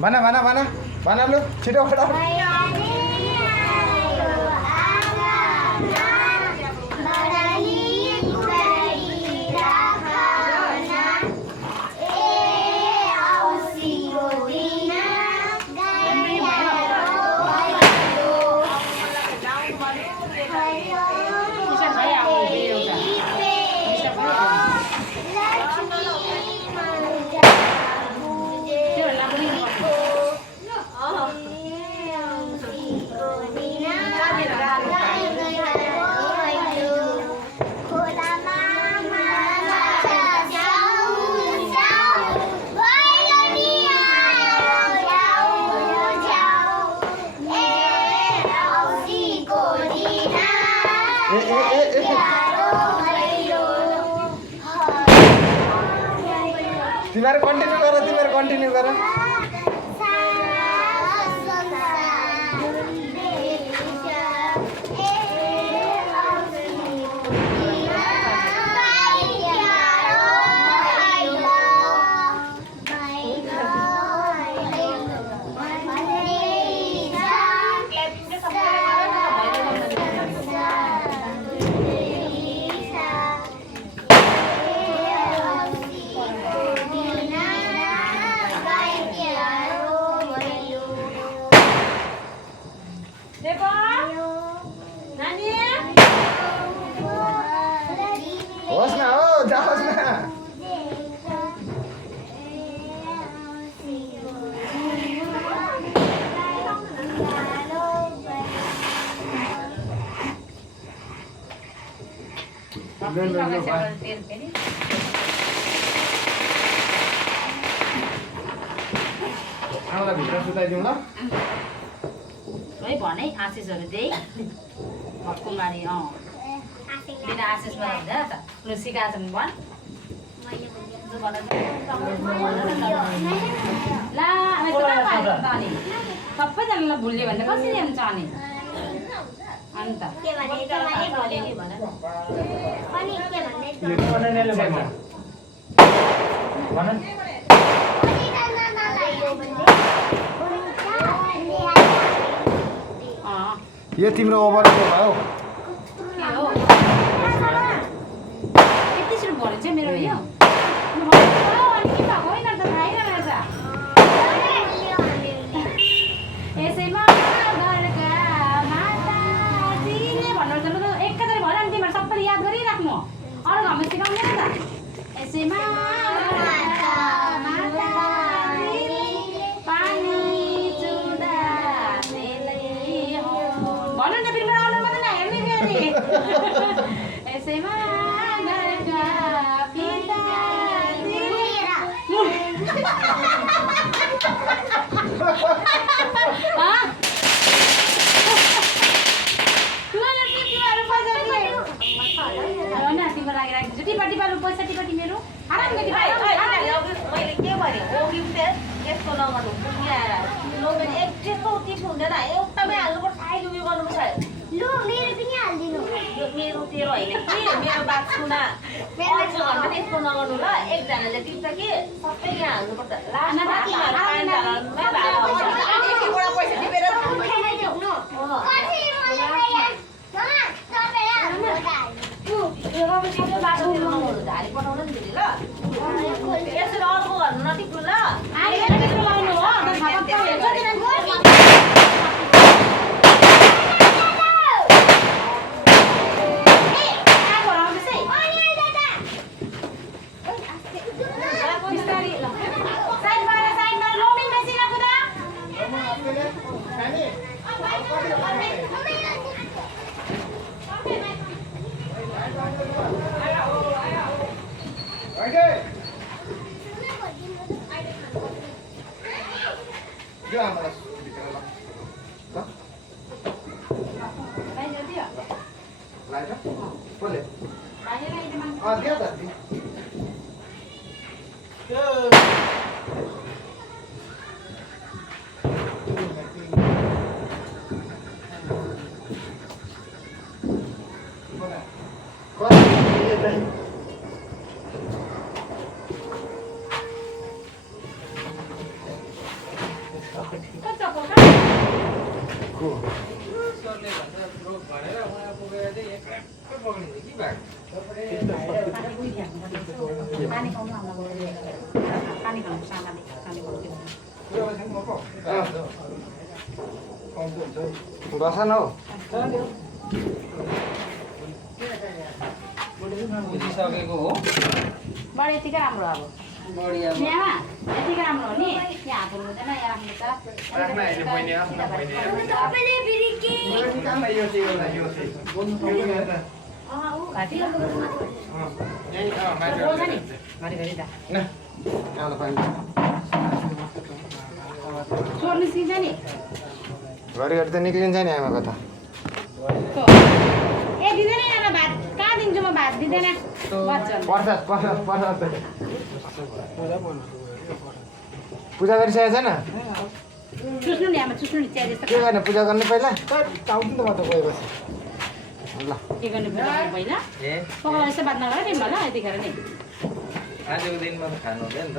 भन भन भन भन लु छिटो फटाफट तिमीहरू कन्टिन्यू गर होस् न हो जाओस् न आउँदा भित्र सुताइदिउँ ल है भने आशिषहरू त्यही कुमारी बिना आशिषमा हुन्छ त लु सिकाएको छ भन् ला सबैजनालाई भुल्यो भने कसरी हुन्छ अनि अन्त यो तिम्रो ओभरको भयो यति सुरु भन्नु चाहिँ मेरो यो यसैमा एकैचोटि भयो नि तिमीहरू सबैले याद गरिराख्नु अरू घरमा सिकाउने त यसैमा यसैमा तिम्रो लागि राखिदिन्छु टिपा टिपा लु पैसा टिपा मेरो आरामले मैले के भने ओगी यस्तो नगर्नु आएर यस्तो टिप हुँदैन एउटामै हाल्नुपर्छ साइड उयो गर्नुपर्छ लु मेरो पनि हाल्दिनु मेरो तेरो होइन कि मेरो बात सुना घरमा यस्तो नगर्नु ल एकजनाले टिप्छ कि सबै यहाँ हाल्नुपर्छ पैसा टिपेर झारी पठाउनु नि दिदी ल यसरी अर्को घरमा नटिप्नु ल यो आमालाई भित्र ल लाइट कसले दियो त पानी खाउनु हामीलाई पानी खानु सामानले खाने गर्छु बस न हौ बुझिसकेको हो बढी यतिकै राम्रो अब बढिया यहाँ यतिकै राम्रो हो नि यहाँ हात हुँदैन यहाँ राख्नु त राख्न अहिले बहिनी आफ्नो बहिनी तपाईँले फेरि के यो चाहिँ एउटा यो चाहिँ घाँटी यही माथि बोल्छ नि घरिघरि त न यहाँ पानी सोर्नु सिक्छ नि घरिघरि त निक्लिन्छ नि आमा कता ए दिँदैन यहाँ भात कहाँ दिन्छु म भात दिँदैन बच्चन प्रसाद पूजा गरिसकेको छैन चुस्नु नि आमा चुस्नु नि चिया जस्तो के गर्ने पूजा गर्ने पहिला आउँछु नि त म त गएपछि ल के गर्ने पूजा गर्नु पहिला ए पकाएर यसो बात नगर नि ल यतिखेर नि आजको दिनमा त खानु हुँदैन नि त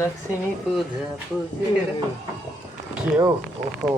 लक्ष्मी पूजा पूजेर के हो ओहो